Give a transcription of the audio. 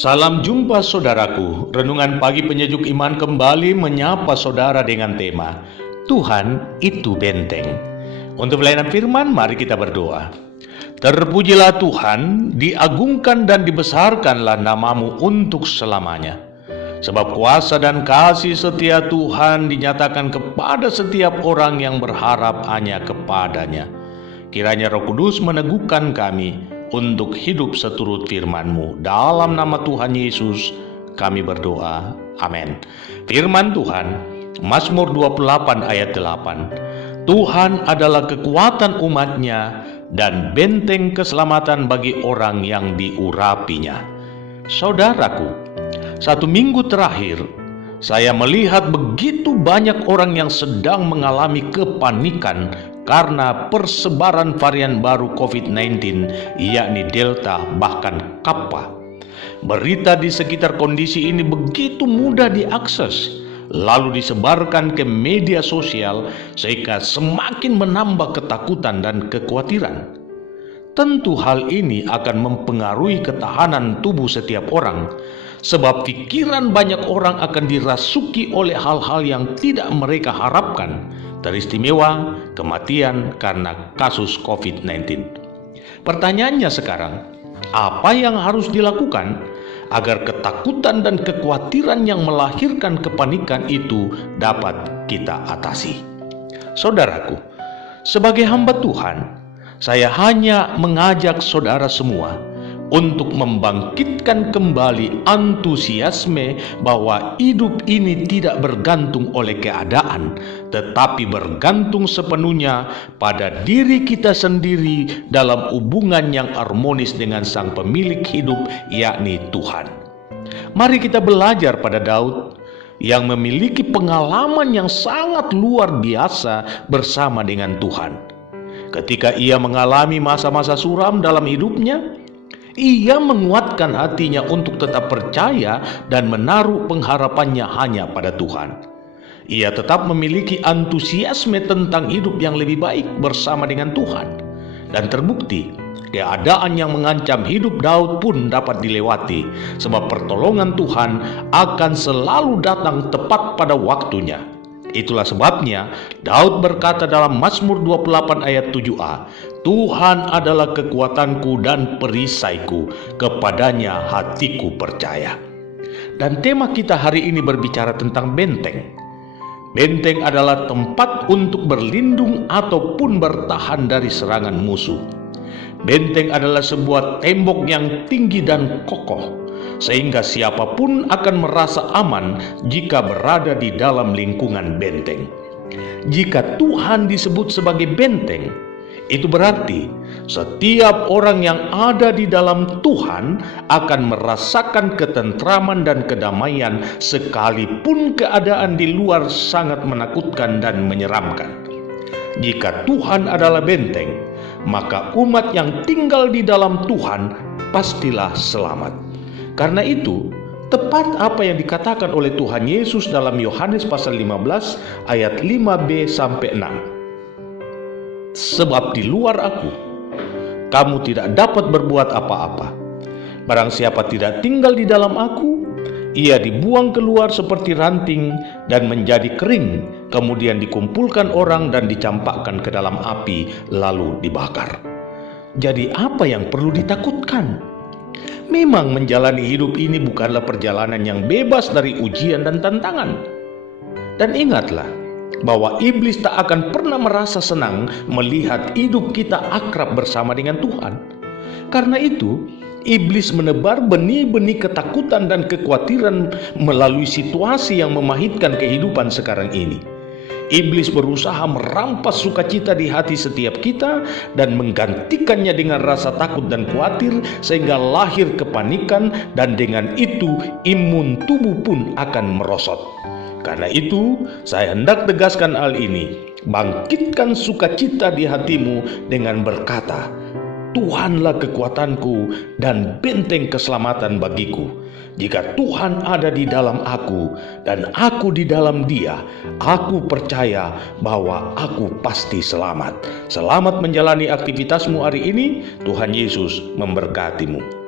Salam jumpa saudaraku. Renungan pagi penyejuk iman kembali menyapa saudara dengan tema Tuhan itu benteng. Untuk pelayanan firman, mari kita berdoa. Terpujilah Tuhan, diagungkan dan dibesarkanlah namamu untuk selamanya. Sebab kuasa dan kasih setia Tuhan dinyatakan kepada setiap orang yang berharap hanya kepadanya. Kiranya Roh Kudus meneguhkan kami untuk hidup seturut firman-Mu. Dalam nama Tuhan Yesus kami berdoa. Amin. Firman Tuhan, Mazmur 28 ayat 8. Tuhan adalah kekuatan umat-Nya dan benteng keselamatan bagi orang yang diurapinya. Saudaraku, satu minggu terakhir, saya melihat begitu banyak orang yang sedang mengalami kepanikan karena persebaran varian baru COVID-19, yakni Delta bahkan Kappa. Berita di sekitar kondisi ini begitu mudah diakses, lalu disebarkan ke media sosial sehingga semakin menambah ketakutan dan kekhawatiran. Tentu hal ini akan mempengaruhi ketahanan tubuh setiap orang, sebab pikiran banyak orang akan dirasuki oleh hal-hal yang tidak mereka harapkan, teristimewa kematian karena kasus COVID-19. Pertanyaannya sekarang, apa yang harus dilakukan agar ketakutan dan kekhawatiran yang melahirkan kepanikan itu dapat kita atasi? Saudaraku, sebagai hamba Tuhan, saya hanya mengajak saudara semua untuk membangkitkan kembali antusiasme bahwa hidup ini tidak bergantung oleh keadaan, tetapi bergantung sepenuhnya pada diri kita sendiri dalam hubungan yang harmonis dengan Sang Pemilik hidup, yakni Tuhan. Mari kita belajar pada Daud yang memiliki pengalaman yang sangat luar biasa bersama dengan Tuhan. Ketika ia mengalami masa-masa suram dalam hidupnya, ia menguatkan hatinya untuk tetap percaya dan menaruh pengharapannya hanya pada Tuhan. Ia tetap memiliki antusiasme tentang hidup yang lebih baik bersama dengan Tuhan. Dan terbukti, keadaan yang mengancam hidup Daud pun dapat dilewati, sebab pertolongan Tuhan akan selalu datang tepat pada waktunya. Itulah sebabnya Daud berkata dalam Mazmur 28 ayat 7a, Tuhan adalah kekuatanku dan perisaiku, kepadanya hatiku percaya. Dan tema kita hari ini berbicara tentang benteng. Benteng adalah tempat untuk berlindung ataupun bertahan dari serangan musuh. Benteng adalah sebuah tembok yang tinggi dan kokoh, sehingga siapapun akan merasa aman jika berada di dalam lingkungan benteng. Jika Tuhan disebut sebagai benteng, itu berarti setiap orang yang ada di dalam Tuhan akan merasakan ketentraman dan kedamaian sekalipun keadaan di luar sangat menakutkan dan menyeramkan. Jika Tuhan adalah benteng, maka umat yang tinggal di dalam Tuhan pastilah selamat. Karena itu, tepat apa yang dikatakan oleh Tuhan Yesus dalam Yohanes pasal 15 ayat 5b sampai 6. Sebab di luar aku, kamu tidak dapat berbuat apa-apa. Barang siapa tidak tinggal di dalam aku, ia dibuang keluar seperti ranting dan menjadi kering, kemudian dikumpulkan orang dan dicampakkan ke dalam api lalu dibakar. Jadi apa yang perlu ditakutkan? Memang menjalani hidup ini bukanlah perjalanan yang bebas dari ujian dan tantangan. Dan ingatlah bahwa iblis tak akan pernah merasa senang melihat hidup kita akrab bersama dengan Tuhan. Karena itu, iblis menebar benih-benih ketakutan dan kekhawatiran melalui situasi yang memahitkan kehidupan sekarang ini. Iblis berusaha merampas sukacita di hati setiap kita dan menggantikannya dengan rasa takut dan khawatir sehingga lahir kepanikan, dan dengan itu imun tubuh pun akan merosot. Karena itu saya hendak tegaskan hal ini. Bangkitkan sukacita di hatimu dengan berkata, Tuhanlah kekuatanku dan benteng keselamatan bagiku. Jika Tuhan ada di dalam aku dan aku di dalam Dia, aku percaya bahwa aku pasti selamat. Selamat menjalani aktivitasmu hari ini. Tuhan Yesus memberkatimu.